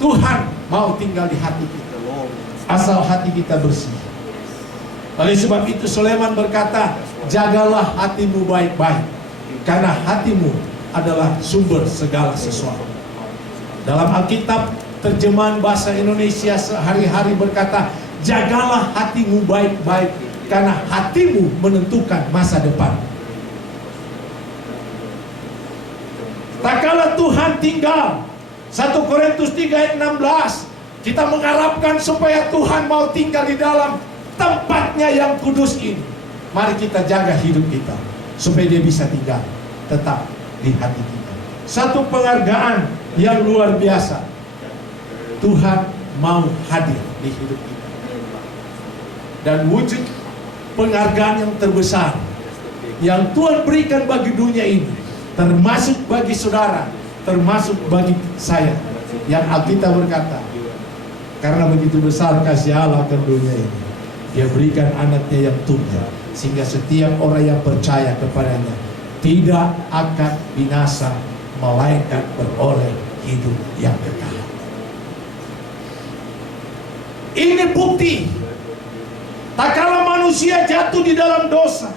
Tuhan mau tinggal di hati kita, asal hati kita bersih. Oleh sebab itu Sulaiman berkata, jagalah hatimu baik-baik, karena hatimu adalah sumber segala sesuatu. Dalam Alkitab terjemahan bahasa Indonesia sehari-hari berkata, jagalah hatimu baik-baik, karena hatimu menentukan masa depan. Tak kala Tuhan tinggal, 1 Korintus 3 ayat 16, kita mengharapkan supaya Tuhan mau tinggal di dalam tempatnya yang kudus ini. Mari kita jaga hidup kita supaya dia bisa tinggal tetap di hati kita. Satu penghargaan yang luar biasa, Tuhan mau hadir di hidup kita. Dan wujud penghargaan yang terbesar yang Tuhan berikan bagi dunia ini, termasuk bagi saudara, termasuk bagi saya, yang Alkitab berkata, karena begitu besar kasih Allah ke dunia ini, Dia berikan anaknya yang tunggal, sehingga setiap orang yang percaya kepadanya tidak akan binasa, melainkan beroleh hidup yang kekal. Ini bukti, tak kala manusia jatuh di dalam dosa,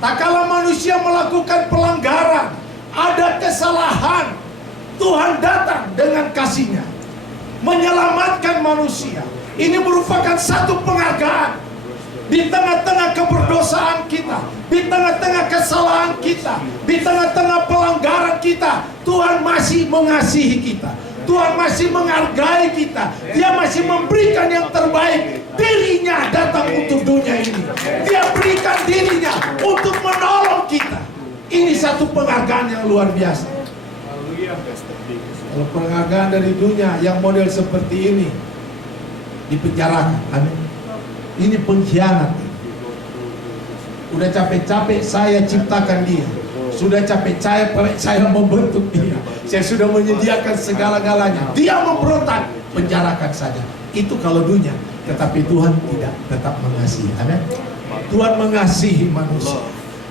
tak kala manusia melakukan pelanggaran, ada kesalahan, Tuhan datang dengan kasih-Nya menyelamatkan manusia. Ini merupakan satu penghargaan. Di tengah-tengah keberdosaan kita, di tengah-tengah kesalahan kita, di tengah-tengah pelanggaran kita, Tuhan masih mengasihi kita, Tuhan masih menghargai kita. Dia masih memberikan yang terbaik. Dirinya datang untuk dunia ini, Dia berikan dirinya untuk menolong kita. Ini satu penghargaan yang luar biasa. Kalau penghargaan dari dunia yang model seperti ini dipenjarakan, amin. Ini pengkhianat. Udah capek-capek saya ciptakan dia, sudah capek-capek saya membentuk dia, saya sudah menyediakan segala-galanya, dia memberontak, penjarakan saja. Itu kalau dunia. Tetapi Tuhan tidak, tetap mengasihi, amin. Tuhan mengasihi manusia,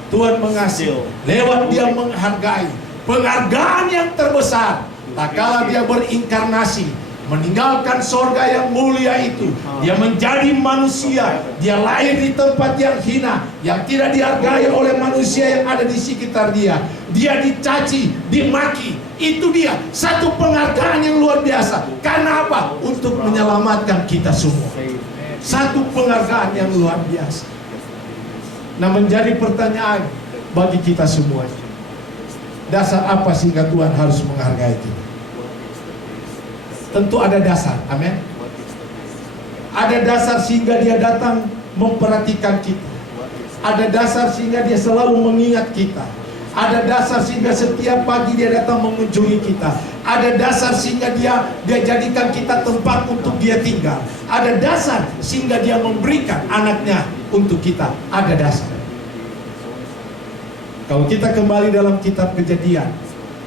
Tuhan mengasihi lewat Dia menghargai. Penghargaan yang terbesar, tak kala Dia berinkarnasi, meninggalkan sorga yang mulia itu, Dia menjadi manusia, Dia lahir di tempat yang hina, yang tidak dihargai oleh manusia yang ada di sekitar Dia. Dia dicaci, dimaki. Itu dia satu penghargaan yang luar biasa. Karena apa? Untuk menyelamatkan kita semua. Satu penghargaan yang luar biasa. Nah, menjadi pertanyaan bagi kita semua, dasar apa sehingga Tuhan harus menghargai kita? Tentu ada dasar, amin. Ada dasar sehingga Dia datang memperhatikan kita. Ada dasar sehingga Dia selalu mengingat kita. Ada dasar sehingga setiap pagi Dia datang mengunjungi kita. Ada dasar sehingga Dia jadikan kita tempat untuk Dia tinggal. Ada dasar sehingga Dia memberikan anaknya untuk kita. Ada dasar. Kalau kita kembali dalam kitab Kejadian,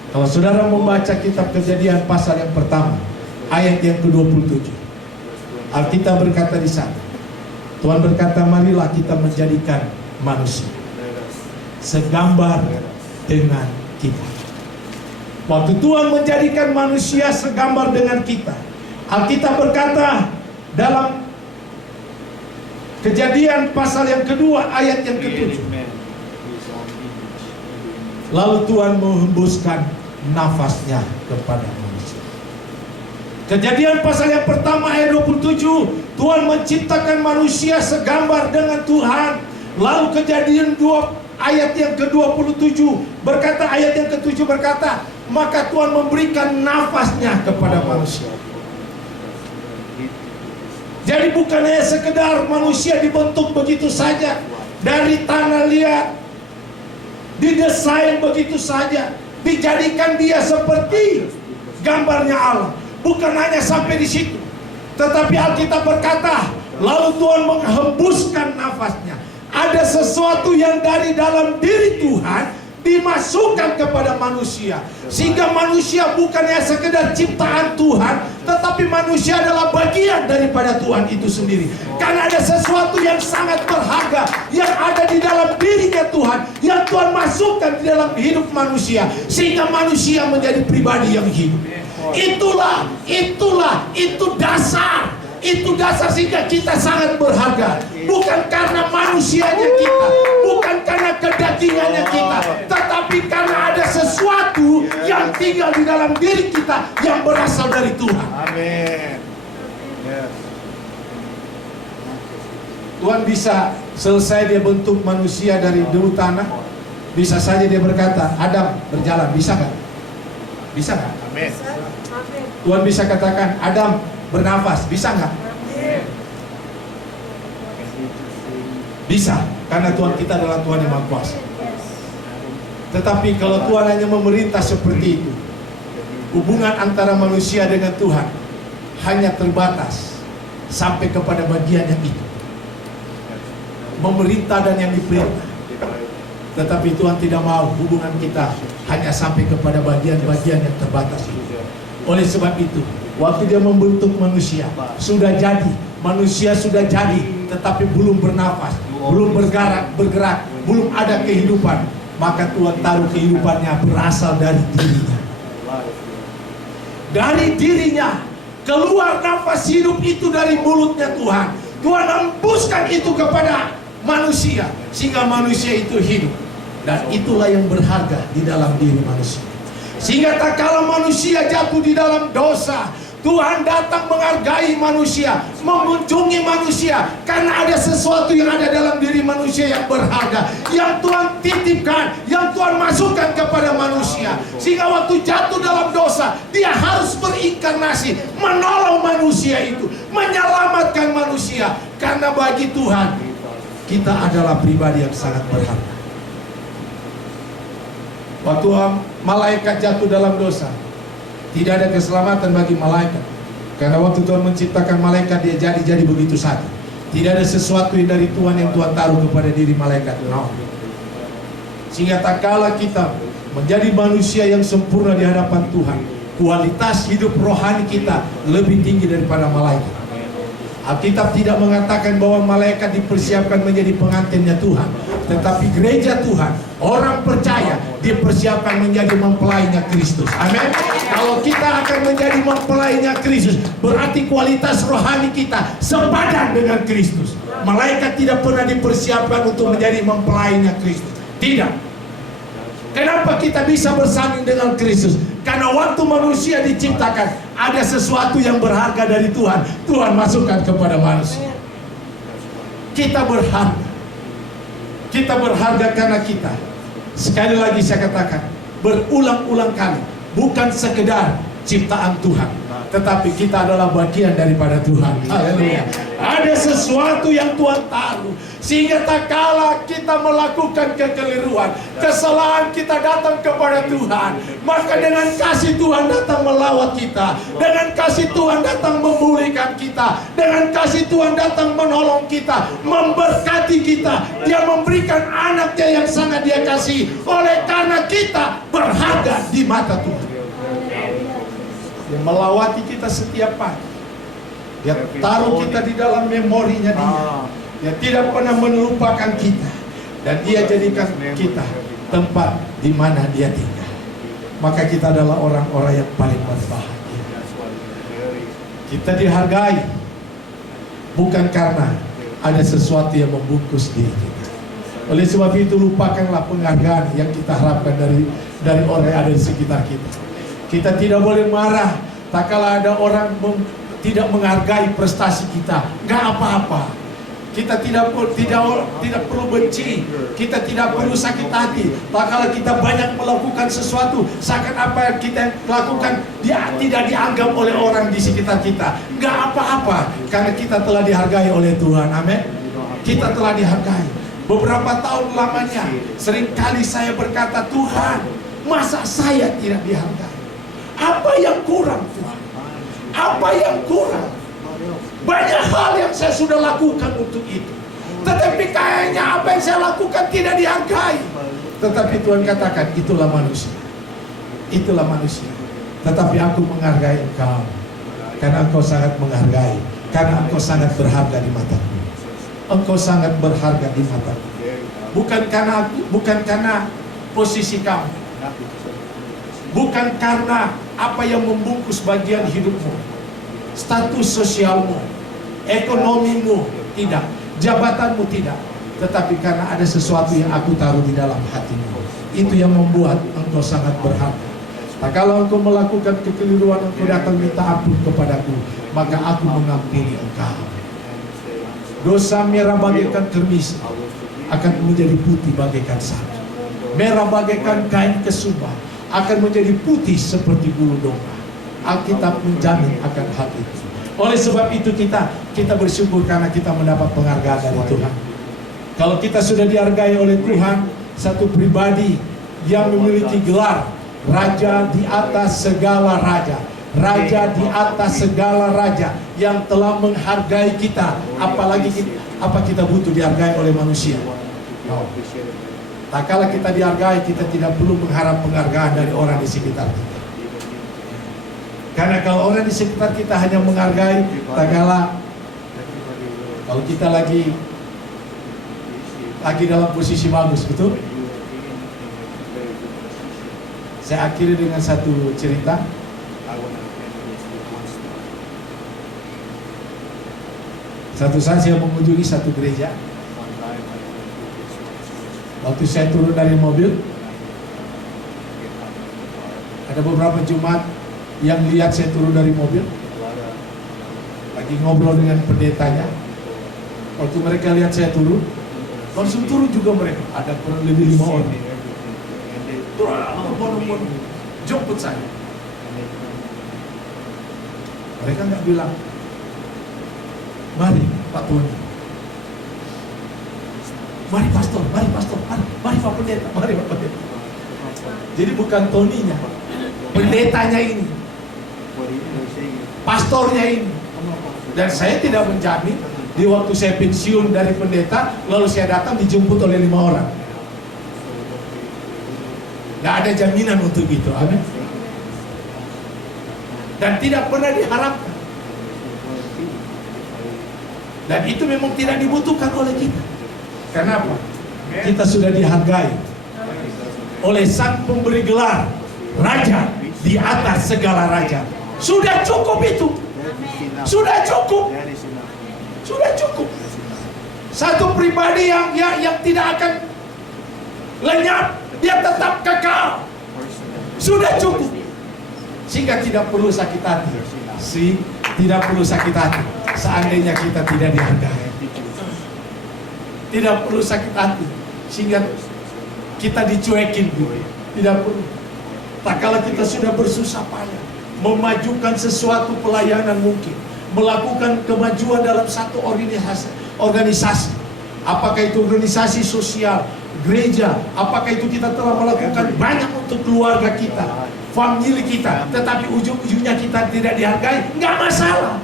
kalau saudara membaca kitab Kejadian pasal yang pertama, ayat yang ke-27, Alkitab berkata di sana, Tuhan berkata, marilah kita menjadikan manusia segambar dengan kita. Waktu Tuhan menjadikan manusia segambar dengan kita, Alkitab berkata dalam Kejadian pasal yang kedua ayat yang ke-7, lalu Tuhan menghembuskan nafasnya kepada manusia. Kejadian pasal yang pertama ayat 27, Tuhan menciptakan manusia segambar dengan Tuhan. Lalu Kejadian 2 ayat yang ke-27 berkata, ayat yang ke-7 berkata, maka Tuhan memberikan nafasnya kepada manusia. Jadi bukan hanya sekedar manusia dibentuk begitu saja dari tanah liat, didesain begitu saja, dijadikan dia seperti gambarnya Allah. Bukan hanya sampai di situ, tetapi Alkitab berkata, lalu Tuhan menghembuskan nafasnya. Ada sesuatu yang dari dalam diri Tuhan dimasukkan kepada manusia. Sehingga manusia bukannya sekedar ciptaan Tuhan, tetapi manusia adalah bagian daripada Tuhan itu sendiri. Karena ada sesuatu yang sangat berharga yang ada di dalam dirinya Tuhan, yang Tuhan masukkan di dalam hidup manusia, sehingga manusia menjadi pribadi yang hidup. Itu dasar. Itu dasar sehingga kita sangat berharga. Bukan karena manusianya kita, bukan karena kedagingannya kita, tetapi karena ada sesuatu yang tinggal di dalam diri kita yang berasal dari Tuhan. Amin. Yes. Tuhan bisa selesai dia bentuk manusia dari debu tanah, bisa saja dia berkata, Adam berjalan, bisa nggak? Bisa nggak? Amin. Tuhan bisa katakan, Adam bernafas, bisa nggak? Bisa, karena Tuhan kita adalah Tuhan yang Maha Kuasa. Tetapi kalau Tuhan hanya memerintah seperti itu, hubungan antara manusia dengan Tuhan hanya terbatas sampai kepada bagian yang itu, memerintah dan yang diperintah. Tetapi Tuhan tidak mau hubungan kita hanya sampai kepada bagian-bagian yang terbatas itu. Oleh sebab itu, waktu dia membentuk manusia, sudah jadi, manusia sudah jadi, tetapi belum bernafas, belum bergerak, belum ada kehidupan. Maka Tuhan taruh kehidupannya berasal dari dirinya. Dari dirinya keluar nafas hidup itu dari mulutnya Tuhan. Tuhan hembuskan itu kepada manusia, sehingga manusia itu hidup. Dan itulah yang berharga di dalam diri manusia. Sehingga tak kala manusia jatuh di dalam dosa, Tuhan datang menghargai manusia, mengunjungi manusia, karena ada sesuatu yang ada dalam diri manusia yang berharga, yang Tuhan titipkan, yang Tuhan masukkan kepada manusia. Sehingga waktu jatuh dalam dosa, dia harus berinkarnasi, menolong manusia itu, menyelamatkan manusia. Karena bagi Tuhan, kita adalah pribadi yang sangat berharga. Waktu malaikat jatuh dalam dosa, tidak ada keselamatan bagi malaikat. Karena waktu Tuhan menciptakan malaikat, dia jadi begitu saja. Tidak ada sesuatu yang dari Tuhan yang Tuhan taruh kepada diri malaikat. No. Sehingga tak kala kita menjadi manusia yang sempurna di hadapan Tuhan, kualitas hidup rohani kita lebih tinggi daripada malaikat. Alkitab tidak mengatakan bahwa malaikat dipersiapkan menjadi pengantinnya Tuhan, tetapi gereja Tuhan, orang percaya, dipersiapkan menjadi mempelainya Kristus. Amin. Kalau kita akan menjadi mempelainya Kristus, berarti kualitas rohani kita sepadan dengan Kristus. Malaikat tidak pernah dipersiapkan untuk menjadi mempelainya Kristus. Tidak. Kenapa kita bisa bersanding dengan Kristus? Karena waktu manusia diciptakan, ada sesuatu yang berharga dari Tuhan. Tuhan masukkan kepada manusia. Kita berharga. Kita berharga karena kita, sekali lagi saya katakan, berulang-ulang kali, bukan sekedar ciptaan Tuhan, tetapi kita adalah bagian daripada Tuhan. Haleluya. Ada sesuatu yang Tuhan taruh, sehingga tak kala kita melakukan kekeliruan, kesalahan, kita datang kepada Tuhan, maka dengan kasih Tuhan datang melawat kita, dengan kasih Tuhan datang memulihkan kita, dengan kasih Tuhan datang menolong kita, memberkati kita. Dia memberikan anaknya yang sangat dia kasih, oleh karena kita berharga di mata Tuhan. Dia melawati kita setiap pagi. Dia taruh kita di dalam memorinya dia. Dia tidak pernah melupakan kita. Dan dia jadikan kita tempat di mana dia tinggal. Maka kita adalah orang-orang yang paling berbahagia. Kita dihargai bukan karena ada sesuatu yang membungkus diri kita. Oleh sebab itu, lupakanlah penghargaan yang kita harapkan dari orang yang ada di sekitar kita. Kita tidak boleh marah tak kala ada orang tidak menghargai prestasi kita. Gak apa-apa. Kita tidak perlu benci. Kita tidak perlu sakit hati. Tak kala kita banyak melakukan sesuatu, seakan apa yang kita lakukan dia tidak dianggap oleh orang di sekitar kita. Gak apa-apa, karena kita telah dihargai oleh Tuhan. Amin. Kita telah dihargai. Beberapa tahun lamanya, seringkali saya berkata, Tuhan, masa saya tidak dihargai? Apa yang kurang, Tuhan? Apa yang kurang? Banyak hal yang saya sudah lakukan untuk itu, tetapi kayaknya apa yang saya lakukan tidak dihargai. Tetapi Tuhan katakan, itulah manusia. Itulah manusia. Tetapi aku menghargai engkau. Karena engkau sangat menghargai. Karena engkau sangat berharga di mataku. Engkau sangat berharga di mataku. Bukan karena posisi kamu. Bukan karena apa yang membungkus bagian hidupmu, status sosialmu, ekonomimu, tidak, jabatanmu tidak, tetapi karena ada sesuatu yang aku taruh di dalam hatimu. Itu yang membuat engkau sangat berharga. Nah, kalau engkau melakukan kekeliruan, engkau datang minta ampun kepadaku, maka aku mengampuni engkau. Dosa merah bagaikan kermis akan menjadi putih bagaikan salju. Merah bagaikan kain kesumba akan menjadi putih seperti bulu domba. Alkitab menjamin akan hal itu. Oleh sebab itu kita bersyukur karena kita mendapat penghargaan dari Tuhan. Kalau kita sudah dihargai oleh Tuhan, satu pribadi yang memiliki gelar Raja di atas segala raja, Raja di atas segala raja, yang telah menghargai kita, apalagi apa kita butuh dihargai oleh manusia? No. Tak kala kita dihargai, kita tidak perlu mengharap penghargaan dari orang di sekitar kita. Karena kalau orang di sekitar kita hanya menghargai, tak kala kalau kita lagi dalam posisi bagus, betul? Saya akhiri dengan satu cerita. Satu saat saya mengunjungi satu gereja. Waktu saya turun dari mobil, ada beberapa jemaat yang lihat saya turun dari mobil, lagi ngobrol dengan pendetanya. Waktu mereka lihat saya turun, langsung turun juga mereka. Ada kurang lebih 5 orang. Turun, jemput saya. Mereka nggak bilang, mari Pak Tony, mari pastor, mari Pak Pendeta, mari Pak Pendeta. Jadi bukan Toninya, pendetanya ini, pastornya ini. Dan saya tidak menjamin di waktu saya pensiun dari pendeta, lalu saya datang dijemput oleh 5 orang. Nggak ada jaminan untuk itu, amin. Dan tidak pernah diharapkan. Dan itu memang tidak dibutuhkan oleh kita. Kenapa? Kita sudah dihargai oleh Sang Pemberi gelar Raja di atas segala raja. Sudah cukup itu. Sudah cukup. Sudah cukup. Satu pribadi yang tidak akan lenyap, dia tetap kekal. Sudah cukup. Sehingga tidak perlu sakit hati. Tidak perlu sakit hati seandainya kita tidak dihargai. Tidak perlu sakit hati sehingga kita dicuekin. Tidak perlu. Tak kala kita sudah bersusah payah memajukan sesuatu pelayanan mungkin, melakukan kemajuan dalam satu organisasi, apakah itu organisasi sosial, gereja, apakah itu kita telah melakukan banyak untuk keluarga kita, famili kita, tetapi ujung-ujungnya kita tidak dihargai, nggak masalah.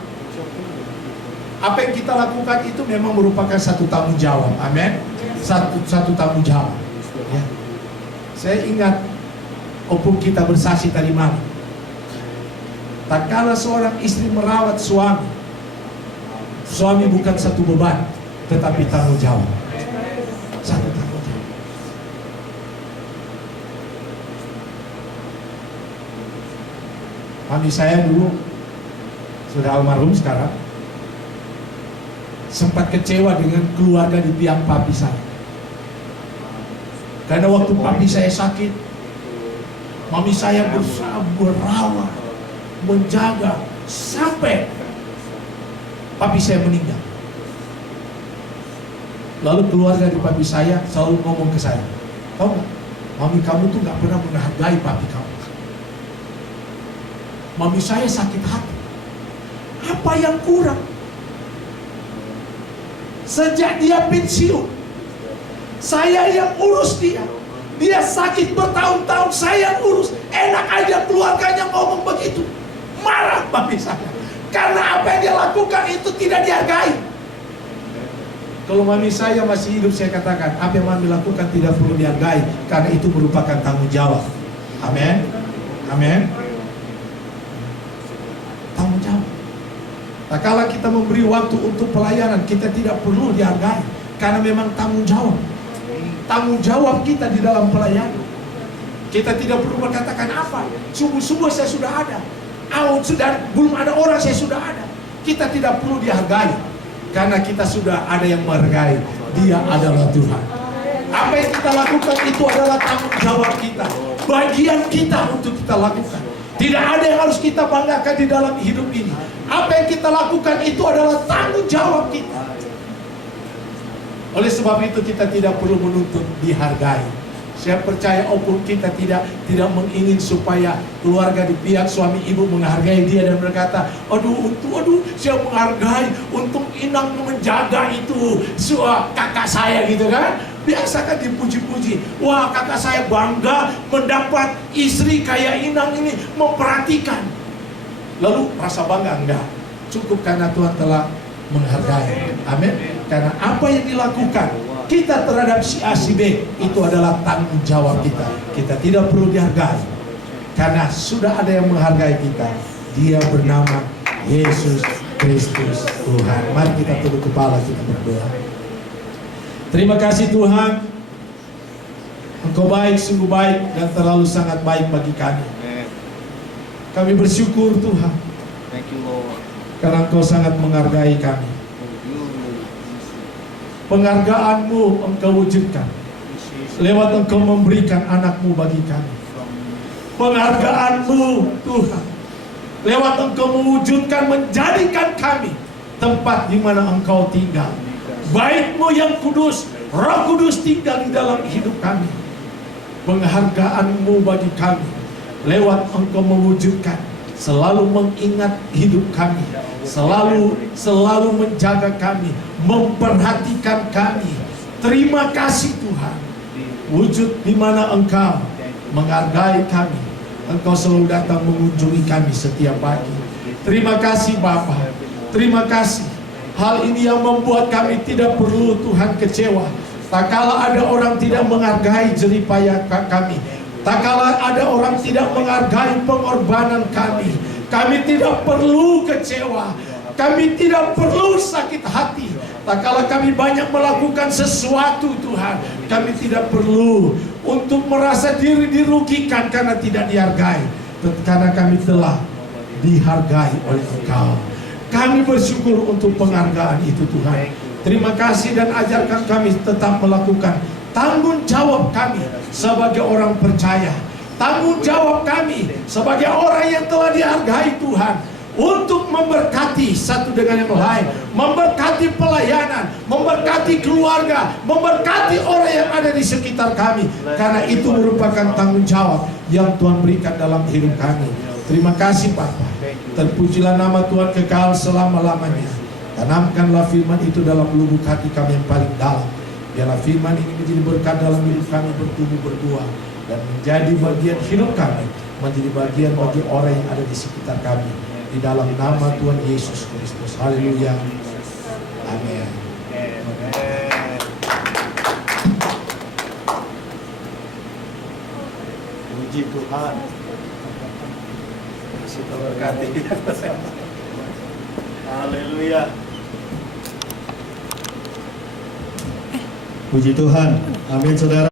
Apa yang kita lakukan itu memang merupakan satu tanggung jawab, amin. Satu tanggung jawab. Ya. Saya ingat opung kita bersaksi tadi malam. Tak kala seorang istri merawat suami bukan satu beban, tetapi tanggung jawab. Satu tanggung jawab. Mami saya dulu sudah almarhum sekarang, sempat kecewa dengan keluarga di pihak papi saya. Karena waktu papi saya sakit, mami saya berusaha berawat, menjaga sampai papi saya meninggal. Lalu keluarga di papi saya selalu ngomong ke saya, tahu nggak, mami kamu tuh nggak pernah menghargai papi kamu. Mami saya sakit hati. Apa yang kurang? Sejak dia pensiun, saya yang urus dia. Dia sakit bertahun-tahun, saya yang urus. Enak aja keluarganya ngomong begitu. Marah papi saya. Karena apa yang dia lakukan itu tidak dihargai. Kalau mami saya masih hidup, saya katakan apa yang mami lakukan tidak perlu dihargai, karena itu merupakan tanggung jawab. Amin. Amin. Tanggung jawab. Tak kala kita memberi waktu untuk pelayanan, kita tidak perlu dihargai, karena memang tanggung jawab. Tanggung jawab kita di dalam pelayanan. Kita tidak perlu berkatakan apa. Subuh-subuh saya sudah ada. Sudah belum ada orang, saya sudah ada. Kita tidak perlu dihargai, karena kita sudah ada yang menghargai. Dia adalah Tuhan. Apa yang kita lakukan itu adalah tanggung jawab kita, bagian kita untuk kita lakukan. Tidak ada yang harus kita banggakan di dalam hidup ini. Apa yang kita lakukan itu adalah tanggung jawab kita. Oleh sebab itu kita tidak perlu menuntut dihargai. Saya percaya walaupun kita tidak mengingin supaya keluarga di pihak suami ibu menghargai dia dan berkata, aduh saya menghargai, untung Inang menjaga itu kakak saya gitu kan. Biasakan dipuji-puji, wah kakak saya bangga mendapat istri kayak Inang ini, memperhatikan. Lalu rasa bangga enggak, cukup karena Tuhan telah menghargai. Amin. Karena apa yang dilakukan kita terhadap si A, si B itu adalah tanggung jawab kita. Kita tidak perlu dihargai, karena sudah ada yang menghargai kita. Dia bernama Yesus Kristus Tuhan. Mari kita tunduk kepala, kita berdoa. Terima kasih Tuhan, Engkau baik, sungguh baik, dan terlalu sangat baik bagi kami. Kami bersyukur Tuhan, Thank you, Lord. karena Engkau sangat menghargai kami. Penghargaan-Mu Engkau wujudkan lewat Engkau memberikan anak-Mu bagi kami. Penghargaan-Mu Tuhan lewat Engkau mewujudkan, menjadikan kami tempat di mana Engkau tinggal. Baik-Mu yang kudus, Roh Kudus tinggal di dalam hidup kami. Penghargaan-Mu bagi kami lewat Engkau mewujudkan, selalu mengingat hidup kami, selalu menjaga kami, memperhatikan kami. Terima kasih Tuhan. Wujud di mana Engkau menghargai kami. Engkau selalu datang mengunjungi kami setiap pagi. Terima kasih Bapa. Terima kasih. Hal ini yang membuat kami tidak perlu Tuhan kecewa. Tak kala ada orang tidak menghargai jerih payah kami, tak kala ada orang tidak menghargai pengorbanan kami, kami tidak perlu kecewa. Kami tidak perlu sakit hati. Tak kala kami banyak melakukan sesuatu Tuhan, kami tidak perlu untuk merasa diri dirugikan karena tidak dihargai, karena kami telah dihargai oleh Engkau. Kami bersyukur untuk penghargaan itu Tuhan. Terima kasih, dan ajarkan kami tetap melakukan tanggung jawab kami sebagai orang percaya. Tanggung jawab kami sebagai orang yang telah dihargai Tuhan, untuk memberkati satu dengan yang lain, memberkati pelayanan, memberkati keluarga, memberkati orang yang ada di sekitar kami. Karena itu merupakan tanggung jawab yang Tuhan berikan dalam hidup kami. Terima kasih Bapa. Terpujilah nama Tuhan kekal selama-lamanya. Tanamkanlah firman itu dalam lubuk hati kami yang paling dalam. Biarlah firman ini menjadi berkat dalam hidup kami, bertumbuh berbuah, dan menjadi bagian hidup kami, menjadi bagian bagi orang yang ada di sekitar kami. Di dalam nama Tuhan Yesus Kristus. Haleluya. Amin. Puji Tuhan. Kita berkati. Haleluya. Puji Tuhan. Amin saudara.